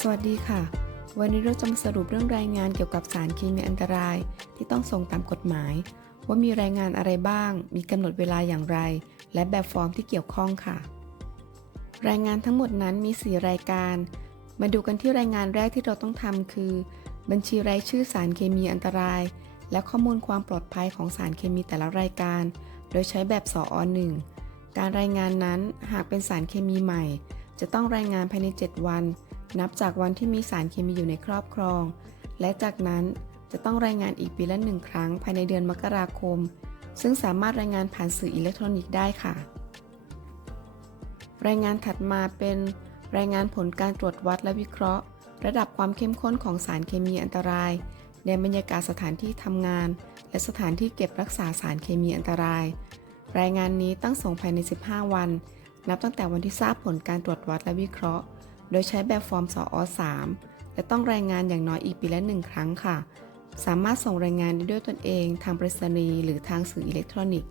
สวัสดีค่ะ วันนี้เราจะมาสรุปเรื่องรายงานเกี่ยวกับสารเคมีอันตราย ที่ต้องส่งตามกฎหมาย ว่ามีรายงานอะไรบ้าง มีกำหนดเวลาอย่างไร และแบบฟอร์มที่เกี่ยวข้องค่ะ รายงานทั้งหมดนั้นมี 4 รายการ มาดูกันที่รายงานแรกที่เราต้องทำคือ บัญชีรายชื่อสารเคมีอันตราย และข้อมูลความปลอดภัยของสารเคมีแต่ละรายการ โดยใช้แบบสออ1การรายงานนั้นหากเป็นสารเคมีใหม่ จะต้องรายงานภายใน 7 วัน นับจากวันที่มีสารเคมีอยู่ในครอบครอง และจากนั้นจะต้องรายงานอีกปีละหนึ่งครั้งภายในเดือนมกราคม ซึ่งสามารถรายงานผ่านสื่ออิเล็กทรอนิกส์ได้ค่ะ รายงานถัดมาเป็นรายงานผลการตรวจวัดและวิเคราะห์ ระดับความเข้มข้นของสารเคมีอันตราย ในบรรยากาศสถานที่ทำงาน และสถานที่เก็บรักษาสารเคมีอันตราย รายงานนี้ต้องส่งภายใน 15 วัน นับตั้งแต่วันที่ทราบผลการตรวจวัดและวิเคราะห์ โดยใช้แบบฟอร์มสอ3และต้องรายงานอย่างน้อยอีกปีละหนึ่งครั้งค่ะ สามารถส่งรายงานได้ด้วยตนเองทางไปรษณีย์หรือทางสื่ออิเล็กทรอนิกส์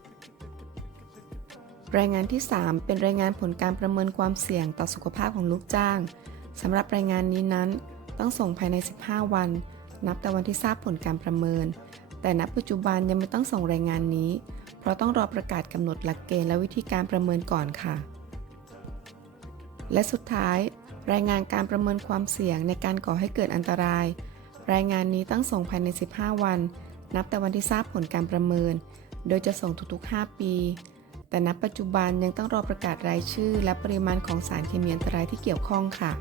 รายงานที่ 3 เป็นรายงานผลการประเมินความเสี่ยงต่อสุขภาพของลูกจ้างสำหรับรายงานนี้นั้น ต้องส่งภายใน 15 วัน นับแต่วันที่ทราบผลการประเมิน แต่ณปัจจุบันยังไม่ต้องส่งรายงานนี้ เพราะต้องรอประกาศกำหนดหลักเกณฑ์และวิธีการประเมินก่อนค่ะ และสุดท้าย รายงานการประเมินความเสี่ยงในการก่อให้เกิดอันตราย รายงานนี้ต้องส่งภายใน 15 วัน นับแต่วันที่ทราบผลการประเมิน โดยจะส่งทุกๆ 5 ปี แต่ณปัจจุบันยังต้องรอประกาศรายชื่อ และปริมาณของสารเคมีอันตรายที่เกี่ยวข้องค่ะ